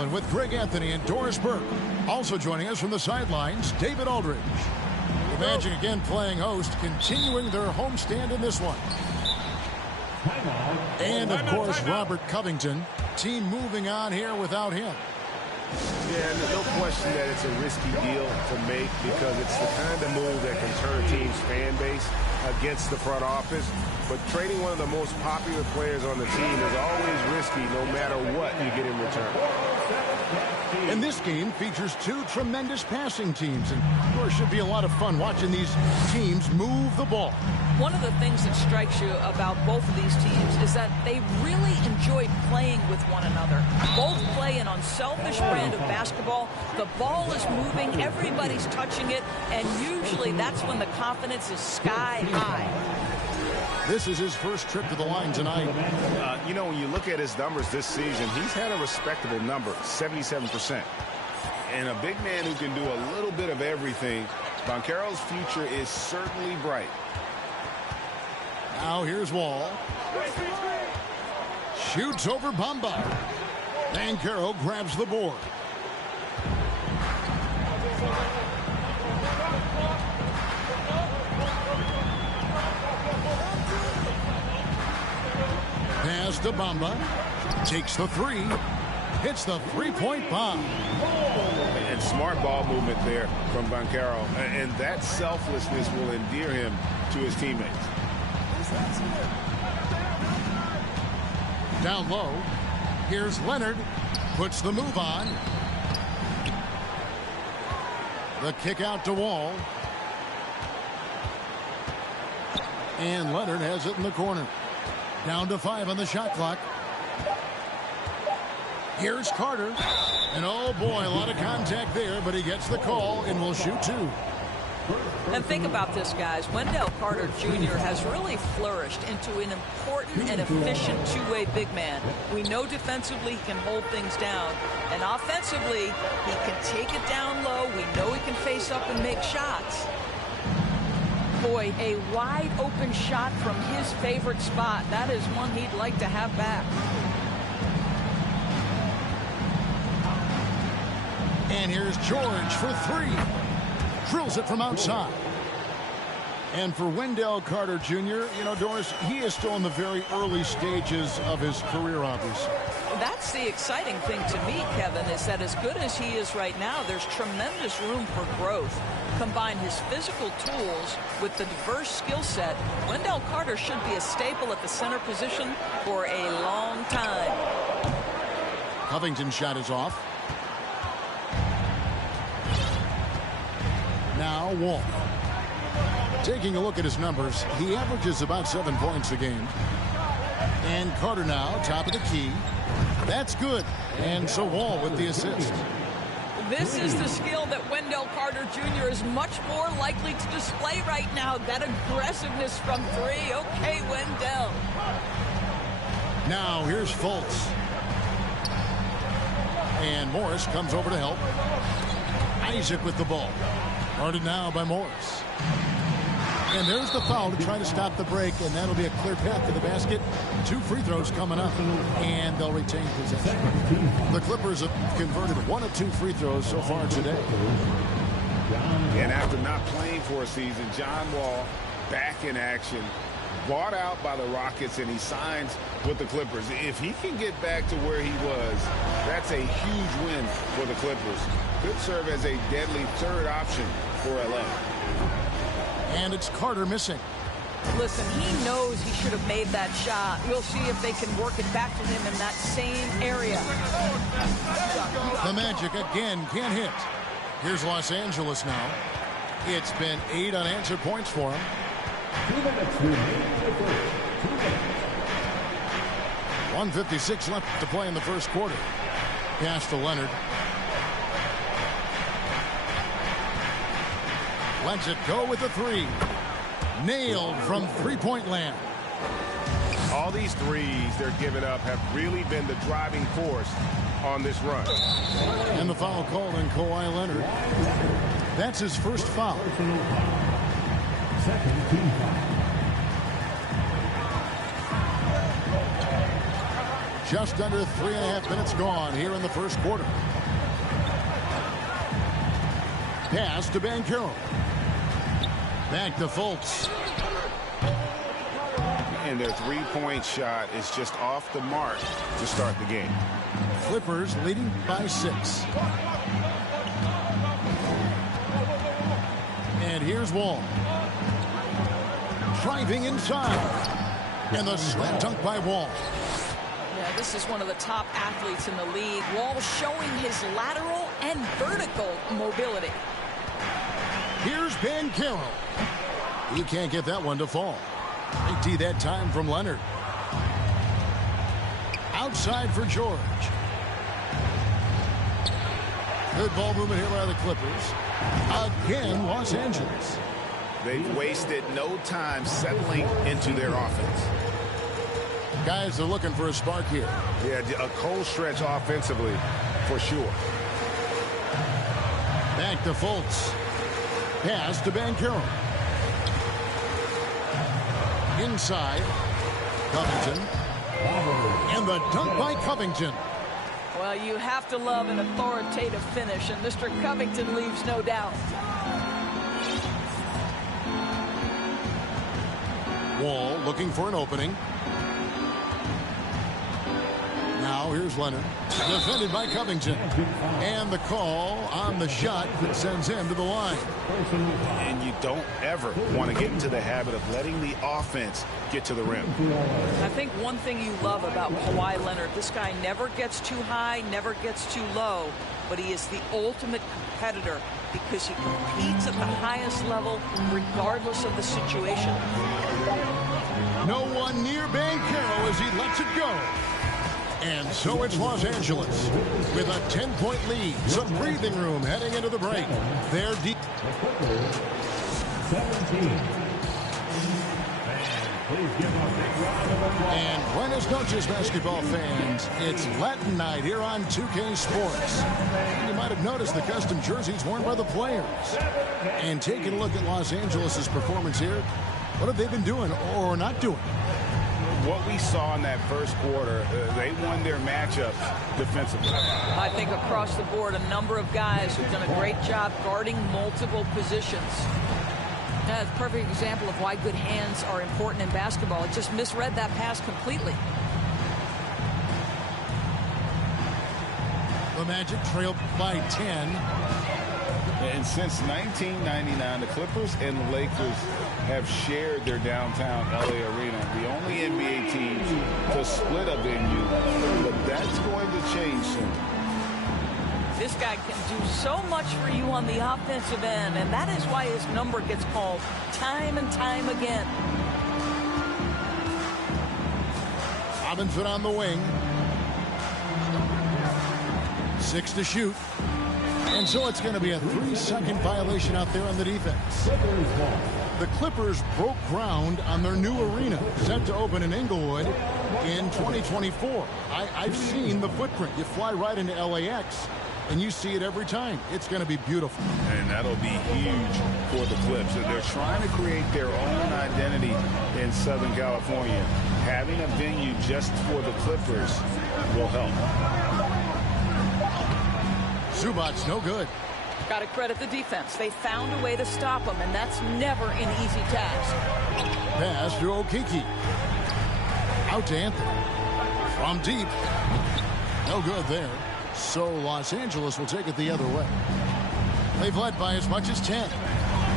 And with Greg Anthony and Doris Burke. Also joining us from the sidelines, David Aldridge. Imagine again playing host, continuing their homestand in this one. And, of course, Robert Covington. Team moving on here without him. Yeah, no question that it's a risky deal to make because it's the kind of move that can turn a team's fan base against the front office. But trading one of the most popular players on the team is always risky no matter what you get in return. And this game features two tremendous passing teams. And of course, should be a lot of fun watching these teams move the ball. One of the things that strikes you about both of these teams is that they really enjoy playing with one another. Both play an unselfish brand of basketball. The ball is moving, everybody's touching it, and usually that's when the confidence is sky high. This is his first trip to the line tonight. You know, when you look at his numbers this season, he's had a respectable number, 77%. And a big man who can do a little bit of everything. Banchero's future is certainly bright. Now here's Wall. Shoots over Bamba. Banchero grabs the board. Pass to Bamba. Takes the three. Hits the three-point bomb. And smart ball movement there from Banchero. And that selflessness will endear him to his teammates. Down low. Here's Leonard. Puts the move on. The kick out to Wall. And Leonard has it in the corner. Down to 5 on the shot clock. Here's Carter. And oh boy, a lot of contact there, but he gets the call and will shoot two. And think about this, guys. Wendell Carter Jr. has really flourished into an important and efficient two-way big man. We know defensively he can hold things down. And offensively, he can take it down low. We know he can face up and make shots. Boy, a wide open shot from his favorite spot. That is one he'd like to have back. And here's George for three. Drills it from outside. And for Wendell Carter Jr., you know, Doris, he is still in the very early stages of his career, obviously. That's the exciting thing to me, Kevin, is that as good as he is right now, there's tremendous room for growth. Combine his physical tools with the diverse skill set, Wendell Carter should be a staple at the center position for a long time. Covington's shot is off. Now Wall. Taking a look at his numbers, he averages about 7 points a game. And Carter now, top of the key. That's good. And so Wall with the assist. This is the skill that Wendell Carter Jr. is much more likely to display right now. That aggressiveness from three. Okay, Wendell. Now here's Fultz. And Morris comes over to help. Isaac with the ball. Guarded now by Morris. And there's the foul to try to stop the break, and that'll be a clear path to the basket. 2 free throws coming up, and they'll retain possession. The Clippers have converted 1 of 2 free throws so far today. And after not playing for a season, John Wall back in action. Bought out by the Rockets, and he signs with the Clippers. If he can get back to where he was, that's a huge win for the Clippers. Could serve as a deadly third option for LA. And it's Carter missing. Listen, he knows he should have made that shot. We'll see if they can work it back to him in that same area. The Magic again can't hit. Here's Los Angeles now. It's been 8 unanswered points for him. 1:56 left to play in the first quarter. Pass to Leonard. Lets it go with the 3. Nailed from three-point land. All these threes they're giving up have really been the driving force on this run. And the foul called on Kawhi Leonard. That's his first foul. Just under 3.5 minutes gone here in the first quarter. Pass to Banchero. Back to Fultz. And their three-point shot is just off the mark to start the game. Clippers leading by 6. And here's Wall. Driving inside. And the slam dunk by Wall. Yeah, this is one of the top athletes in the league. Wall showing his lateral and vertical mobility. Here's Banchero. He can't get that one to fall. Big T that time from Leonard. Outside for George. Good ball movement here by the Clippers. Again, Los Angeles. They've wasted no time settling into their offense. Guys are looking for a spark here. Yeah, a cold stretch offensively, for sure. Back to Fultz. Pass to Banchero. Inside. Covington. And the dunk by Covington. Well, you have to love an authoritative finish, and Mr. Covington leaves no doubt. Wall looking for an opening. Now here's Leonard. Defended by Covington. And the call on the shot that sends him to the line. And you don't ever want to get into the habit of letting the offense get to the rim. I think one thing you love about Kawhi Leonard, this guy never gets too high, never gets too low, but he is the ultimate competitor because he competes at the highest level regardless of the situation. No one near Banchero as he lets it go. And so it's Los Angeles with a 10-point lead. Some breathing room heading into the break. They're deep. 17. And buenas noches, basketball fans. It's Latin night here on 2K Sports. You might have noticed the custom jerseys worn by the players. And taking a look at Los Angeles' performance here, what have they been doing or not doing? What we saw in that first quarter, they won their matchups defensively. I think across the board, a number of guys who've done a great job guarding multiple positions. That's a perfect example of why good hands are important in basketball. It just misread that pass completely. The Magic trailed by 10. And since 1999, the Clippers and the Lakers have shared their downtown LA arena, the only NBA teams to split a venue, but that's going to change soon. This guy can do so much for you on the offensive end, and that is why his number gets called time and time again. Robinson on the wing. 6 to shoot. And And so it's going to be a 3-second violation out there on the defense. The Clippers broke ground on their new arena, set to open in Inglewood in 2024. I've seen the footprint. You fly right into LAX, and you see it every time. It's going to be beautiful. And that'll be huge for the Clips. They're trying to create their own identity in Southern California. Having a venue just for the Clippers will help. Zubac's no good. Got to credit the defense. They found a way to stop him, and that's never an easy task. Pass to Okiki. Out to Anthony. From deep. No good there. So Los Angeles will take it the other way. They've led by as much as 10.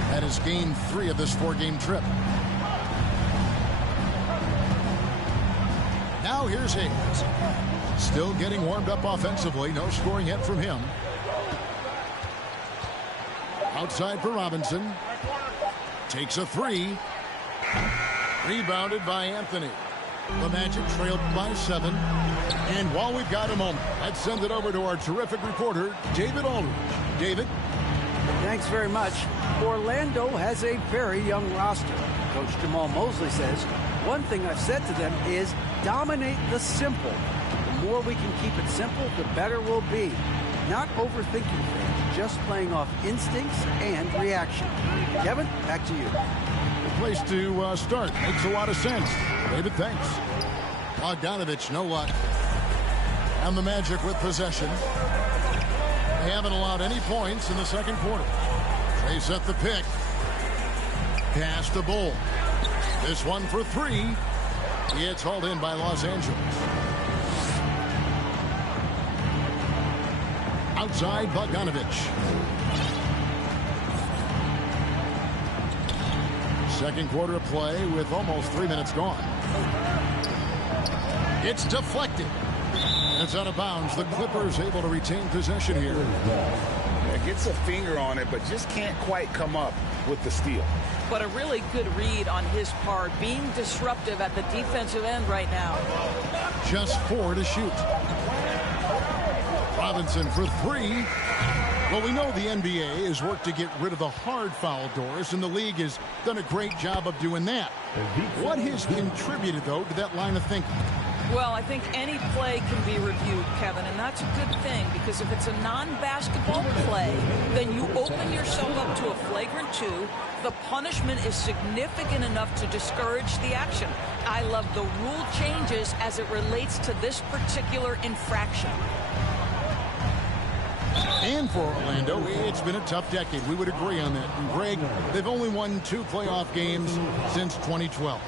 That is game 3 of this 4-game trip. Now here's Hayes. Still getting warmed up offensively. No scoring yet from him. Outside for Robinson. Takes a 3. Rebounded by Anthony. The Magic trailed by 7. And while we've got a moment, let's send it over to our terrific reporter, David Aldridge. David? Thanks very much. Orlando has a very young roster. Coach Jamal Mosley says, one thing I've said to them is dominate the simple. The more we can keep it simple, the better we'll be. Not overthinking things, just playing off instincts and reaction. Kevin, back to you. Good place to start. Makes a lot of sense. David, thanks. Bogdanovich, no luck. And the Magic with possession. They haven't allowed any points in the second quarter. They set the pick. Pass to Bull. This one for 3. It's hauled in by Los Angeles. Outside, Bogdanovich. Second quarter of play with almost 3 minutes gone. It's deflected. It's out of bounds. The Clippers able to retain possession here. Gets a finger on it, but just can't quite come up with the steal. But a really good read on his part, being disruptive at the defensive end right now. Just 4 to shoot. Robinson for 3. Well, we know the NBA has worked to get rid of the hard foul doors, and the league has done a great job of doing that. What has contributed, though, to that line of thinking? Well, I think any play can be reviewed, Kevin, and that's a good thing, because if it's a non-basketball play, then you open yourself up to a flagrant 2. The punishment is significant enough to discourage the action. I love the rule changes as it relates to this particular infraction. And for Orlando, it's been a tough decade. We would agree on that. And Greg, they've only won 2 playoff games since 2012.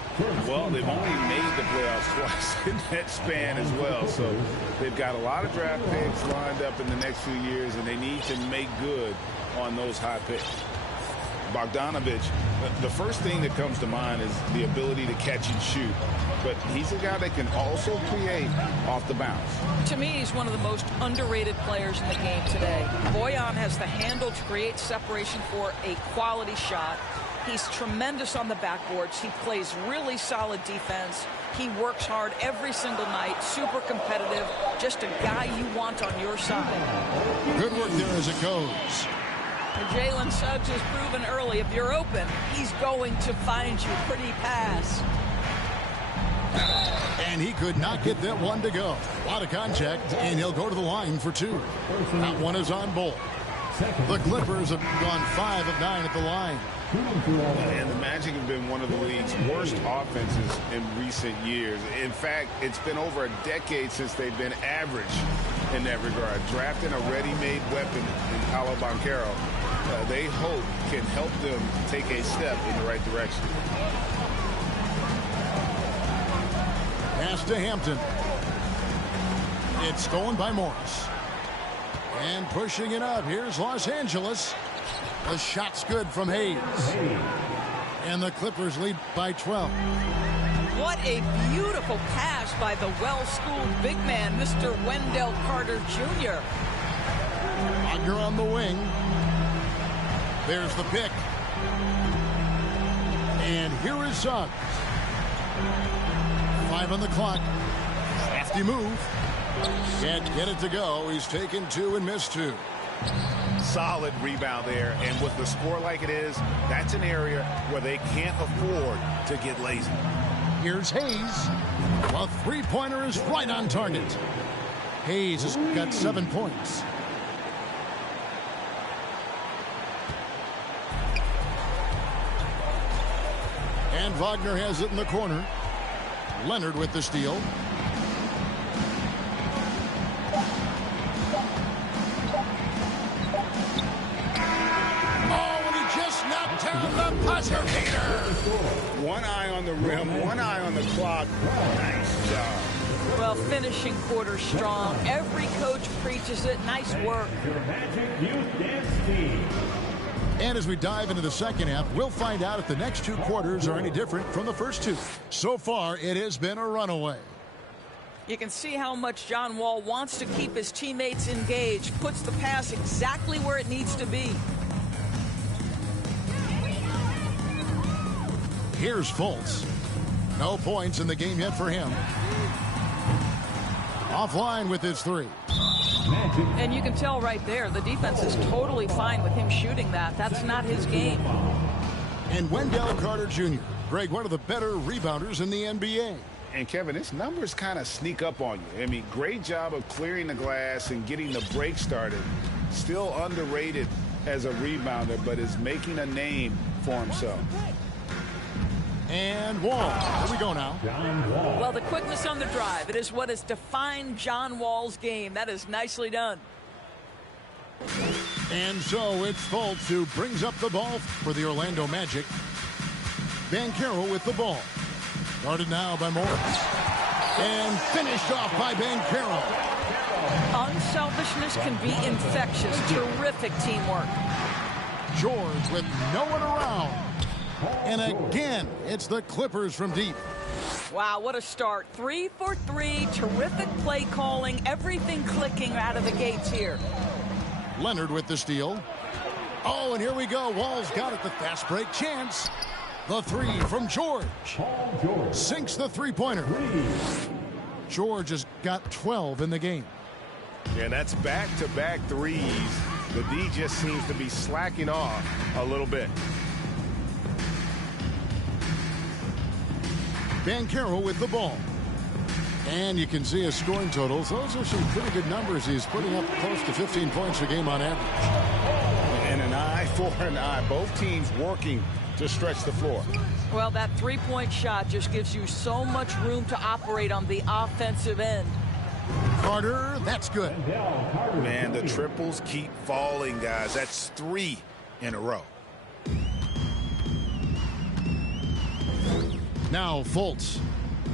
Well, they've only made the playoffs twice in that span as well. So they've got a lot of draft picks lined up in the next few years, and they need to make good on those high picks. Bogdanovich, the first thing that comes to mind is the ability to catch and shoot. But he's a guy that can also create off the bounce. To me, he's one of the most underrated players in the game today. Bojan has the handle to create separation for a quality shot. He's tremendous on the backboards. He plays really solid defense. He works hard every single night, super competitive, just a guy you want on your side. Good work there as it goes. And Jalen Suggs has proven early, if you're open, he's going to find you. Pretty pass. And he could not get that one to go. A lot of contact, and he'll go to the line for 2. That one is on Bull. The Clippers have gone 5 of 9 at the line. And the Magic have been one of the league's worst offenses in recent years. In fact, it's been over a decade since they've been average in that regard. Drafting a ready-made weapon in Paolo Banchero, they hope can help them take a step in the right direction. Pass to Hampton. It's stolen by Morris. And pushing it up. Here's Los Angeles. The shot's good from Hayes. And the Clippers lead by 12. What a beautiful pass by the well-schooled big man, Mr. Wendell Carter Jr. Wagner on the wing. There's the pick. And here is Suggs. 5 on the clock. Crafty move. Can't get it to go. He's taken 2 and missed 2. Solid rebound there, and with the score like it is, that's an area where they can't afford to get lazy. Here's Hayes. A three-pointer is right on target. Hayes has got 7 points. And Wagner has it in the corner. Leonard with the steal. One eye on the rim, one eye on the clock. Nice job. Well, finishing quarter strong. Every coach preaches it. Nice work. And as we dive into the second half, we'll find out if the next 2 quarters are any different from the first 2. So far, it has been a runaway. You can see how much John Wall wants to keep his teammates engaged. Puts the pass exactly where it needs to be. Here's Fultz. No points in the game yet for him. Offline with his 3. And you can tell right there, the defense is totally fine with him shooting that. That's not his game. And Wendell Carter Jr., Greg, one of the better rebounders in the NBA. And, Kevin, his numbers kind of sneak up on you. I mean, great job of clearing the glass and getting the break started. Still underrated as a rebounder, but is making a name for himself. And Wall. Here we go now. Well, the quickness on the drive, it is what has defined John Wall's game. That is nicely done. And so it's Fultz who brings up the ball for the Orlando Magic. Banchero with the ball. Guarded now by Morris. And finished off by Banchero. Unselfishness can be infectious. Terrific teamwork. George with no one around. And again, it's the Clippers from deep. Wow, what a start. 3 for 3. Terrific play calling. Everything clicking out of the gates here. Leonard with the steal. Oh, and here we go. Wall's got it. The fast break chance. The 3 from George. Sinks the three-pointer. George has got 12 in the game. Yeah, that's back-to-back threes. The D just seems to be slacking off a little bit. Banchero with the ball. And you can see his scoring totals. Those are some pretty good numbers. He's putting up close to 15 points a game on average. And an eye for an eye. Both teams working to stretch the floor. Well, that three-point shot just gives you so much room to operate on the offensive end. Carter, that's good. Man, the triples keep falling, guys. That's 3 in a row. Now Fultz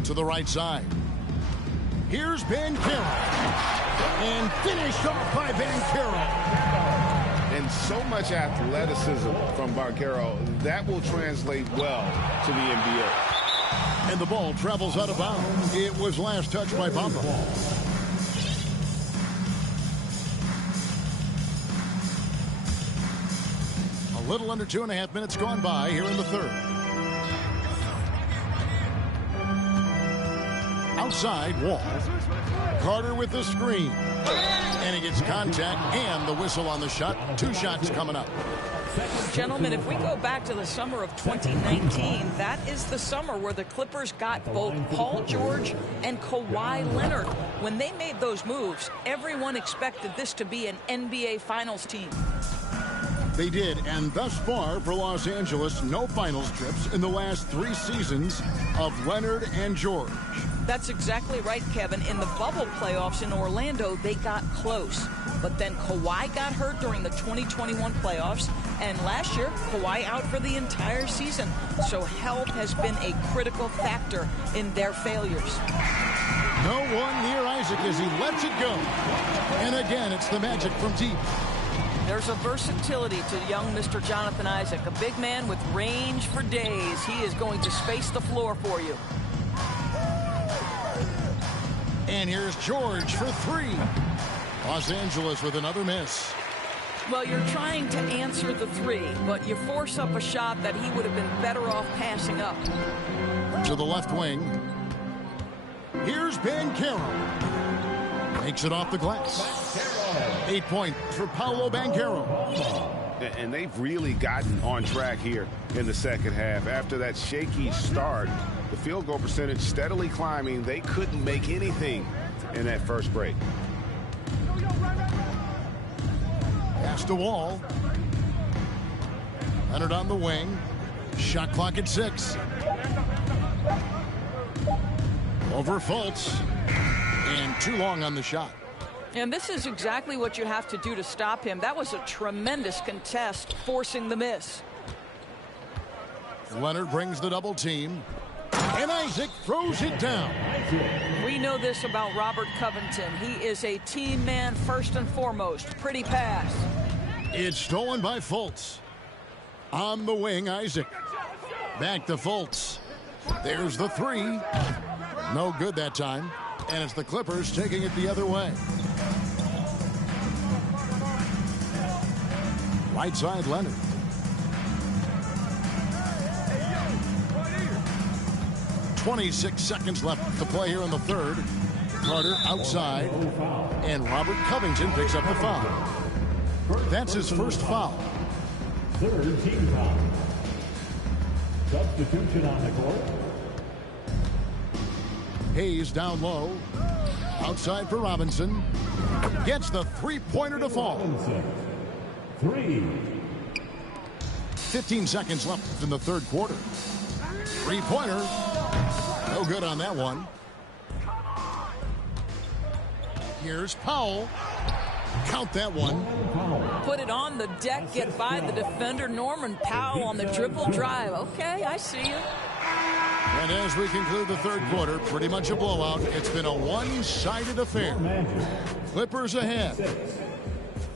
to the right side. Here's Banchero. And finished off by Banchero. And so much athleticism from Banchero. That will translate well to the NBA. And the ball travels out of bounds. It was last touched by Bamba. A little under 2.5 minutes gone by here in the third. Outside, Wall. Carter with the screen. And he gets contact and the whistle on the shot. 2 shots coming up. Gentlemen, if we go back to the summer of 2019, that is the summer where the Clippers got both Paul George and Kawhi Leonard. When they made those moves, everyone expected this to be an NBA Finals team. They did, and thus far for Los Angeles, no finals trips in the last 3 seasons of Leonard and George. That's exactly right, Kevin. In the bubble playoffs in Orlando, they got close. But then Kawhi got hurt during the 2021 playoffs, and last year, Kawhi out for the entire season. So health has been a critical factor in their failures. No one near Isaac as he lets it go. And again, it's the Magic from deep. There's a versatility to young Mr. Jonathan Isaac, a big man with range for days. He is going to space the floor for you. And here's George for 3. Los Angeles with another miss. Well, you're trying to answer the 3, but you force up a shot that he would have been better off passing up. To the left wing. Here's Banchero. Makes it off the glass. 8 points for Paolo Banchero. And they've really gotten on track here in the second half. After that shaky start, the field goal percentage steadily climbing. They couldn't make anything in that first break. Pass to Wall. Leonard on the wing. Shot clock at 6. Over Fultz. And too long on the shot. And this is exactly what you have to do to stop him. That was a tremendous contest, forcing the miss. Leonard brings the double team. And Isaac throws it down. We know this about Robert Covington. He is a team man first and foremost. Pretty pass. It's stolen by Fultz. On the wing, Isaac. Back to Fultz. There's the 3. No good that time. And it's the Clippers taking it the other way. Right side, Leonard. .26 seconds left to play here in the third. Carter outside. And Robert Covington picks up the foul. That's his first foul. Third team foul. Substitution on the court. Hayes down low. Outside for Robinson. Gets the three-pointer to fall. Robinson. 3. 15 seconds left in the third quarter. Three-pointer. No good on that one. Here's Powell. Count that one. Put it on the deck, get by the defender. Norman Powell on the dribble drive. Okay, I see you. And as we conclude the third quarter, pretty much a blowout. It's been a one-sided affair. Clippers ahead.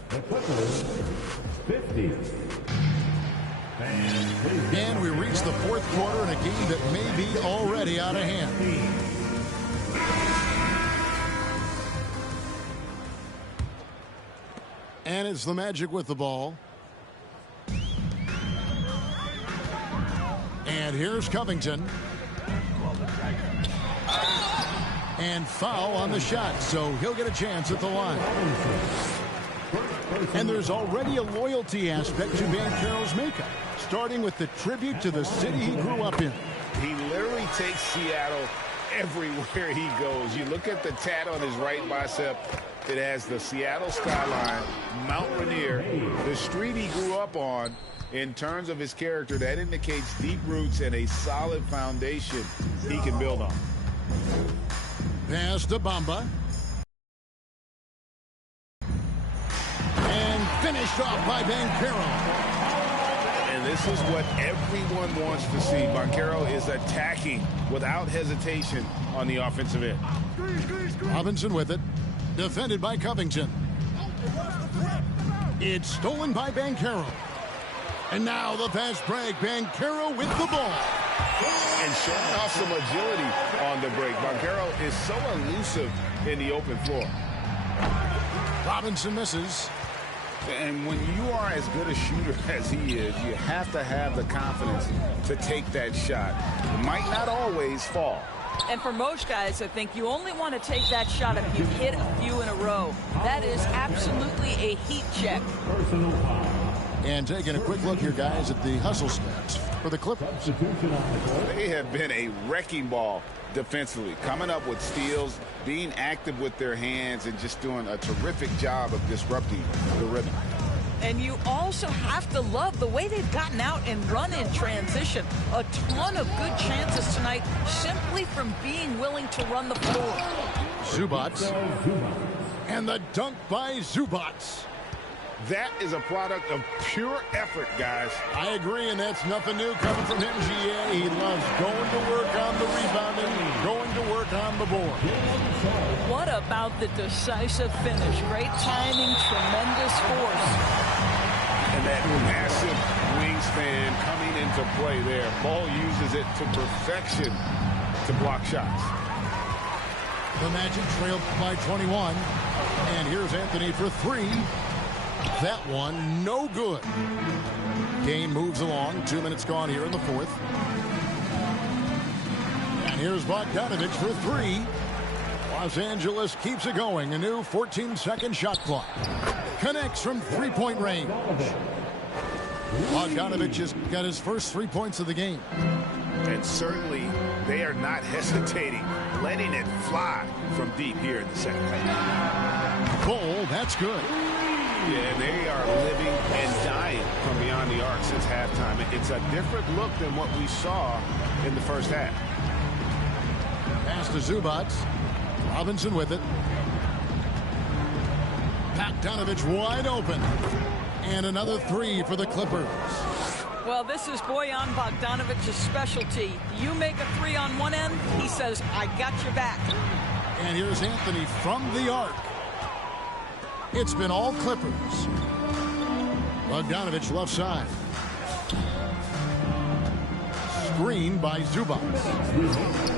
The Clippers 50. And we reach the fourth quarter in a game that may be already out of hand. And it's the Magic with the ball. And here's Covington. And foul on the shot, so he'll get a chance at the line. And there's already a loyalty aspect to Banchero's makeup, starting with the tribute to the city he grew up in. He literally takes Seattle everywhere he goes. You look at the tat on his right bicep. It has the Seattle skyline, Mount Rainier, the street he grew up on. In terms of his character, that indicates deep roots and a solid foundation he can build on. Pass to Bamba. And finished off by Banchero. And this is what everyone wants to see. Banchero is attacking without hesitation on the offensive end. Robinson with it. Defended by Covington. It's stolen by Banchero. And now the fast break. Banchero with the ball. And showing off some agility on the break. Banchero is so elusive in the open floor. Robinson misses. And when you are as good a shooter as he is, you have to have the confidence to take that shot. It might not always fall. And for most guys, I think you only want to take that shot if you've hit a few in a row. That is absolutely a heat check. Personal foul. And taking a quick look here, guys, at the hustle stats for the Clippers. Substitution on the court. They have been a wrecking ball defensively, coming up with steals, being active with their hands, and just doing a terrific job of disrupting the rhythm. And you also have to love the way they've gotten out and run in transition. A ton of good chances tonight simply from being willing to run the floor. Zubats. And the dunk by Zubats. That is a product of pure effort, guys. I agree, and that's nothing new coming from him, GA. He loves going to work on the rebounding, going to work on the board. What about the decisive finish? Great timing, tremendous force. And that massive wingspan coming into play there. Ball uses it to perfection to block shots. The Magic trailed by 21. And here's Anthony for 3. That one, no good. Game moves along. 2 minutes gone here in the fourth. And here's Bogdanovich for 3. Los Angeles keeps it going. A new 14-second shot clock. Connects from three-point range. Bogdanovich has got his first 3 points of the game. And certainly they are not hesitating, letting it fly from deep here in the second half. Bull, that's good. Yeah, they are living and dying from beyond the arc since halftime. It's a different look than what we saw in the first half. Pass to Zubac. Robinson with it. Bogdanovich wide open. And another three for the Clippers. Well, this is Bojan Bogdanovich's specialty. You make a three on one end, he says, I got your back. And here's Anthony from the arc. It's been all Clippers. Bogdanovich left side. Screen by Zubac.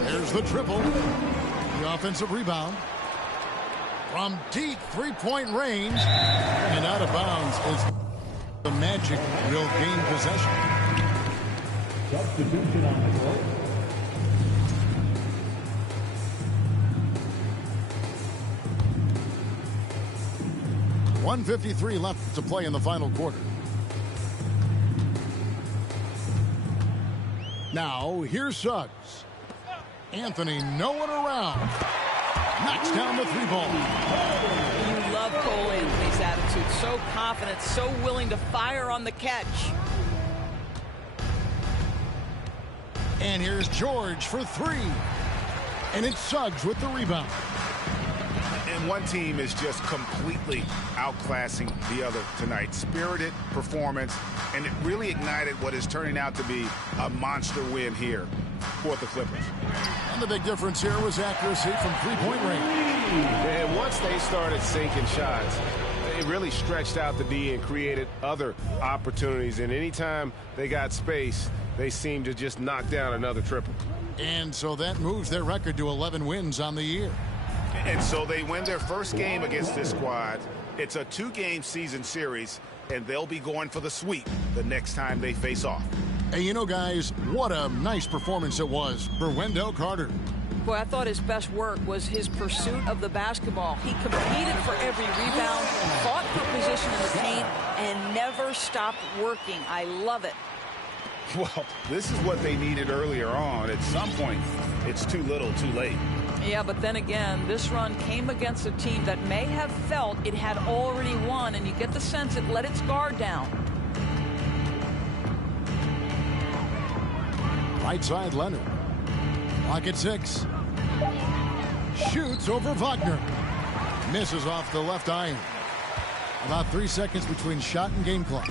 There's the triple. The offensive rebound. From deep three-point range. And out of bounds is the Magic will gain possession. Substitution on the court. .153 left to play in the final quarter. Now, here's Suggs. Anthony, no one around. Knocks down the three ball. You love Cole Anthony's attitude. So confident, so willing to fire on the catch. And here's George for three. And it's Suggs with the rebound. And one team is just completely outclassing the other tonight. Spirited performance, and it really ignited what is turning out to be a monster win here for the Clippers. And the big difference here was accuracy from three-point range. And once they started sinking shots, it really stretched out the D and created other opportunities. And anytime they got space, they seemed to just knock down another triple. And so that moves their record to 11 wins on the year. And so they win their first game against this squad. It's a two-game season series, and they'll be going for the sweep the next time they face off. Hey, you know, guys, what a nice performance it was for Wendell Carter. Boy, I thought his best work was his pursuit of the basketball. He competed for every rebound, fought for position in the paint, and never stopped working. I love it. Well, this is what they needed earlier on. At some point, it's too little, too late. Yeah, but then again, this run came against a team that may have felt it had already won, and you get the sense it let its guard down. Right side, Leonard. Clock at 6. Shoots over Wagner. Misses off the left iron. About 3 seconds between shot and game clock.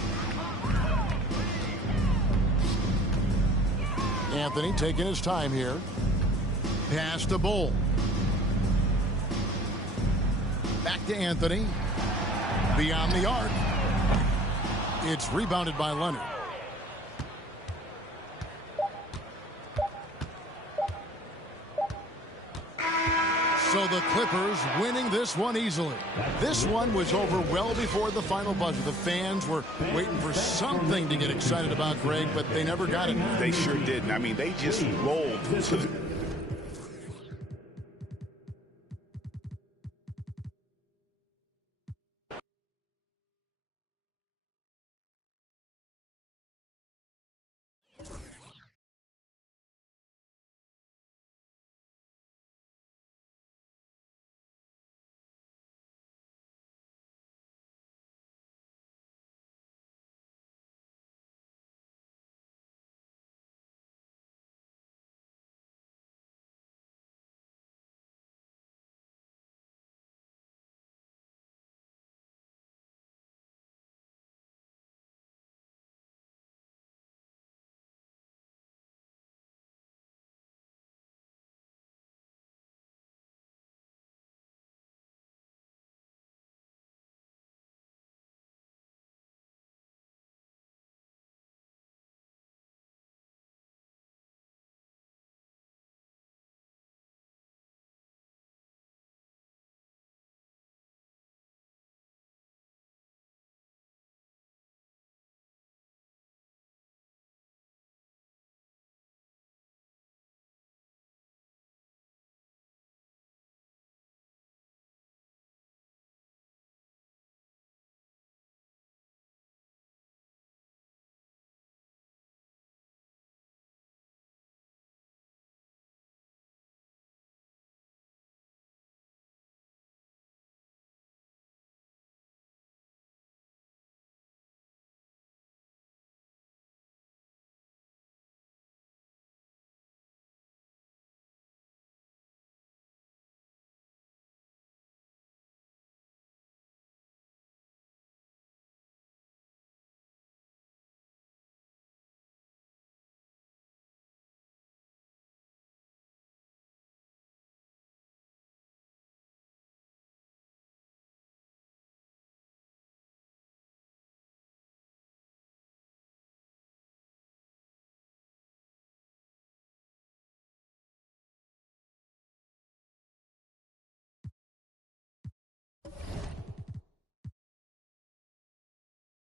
Anthony taking his time here. Pass to Bull. Back to Anthony. Beyond the arc. It's rebounded by Leonard. So the Clippers winning this one easily. This one was over well before the final buzzer. The fans were waiting for something to get excited about, Greg, but they never got it. They sure didn't. I mean, they just rolled to the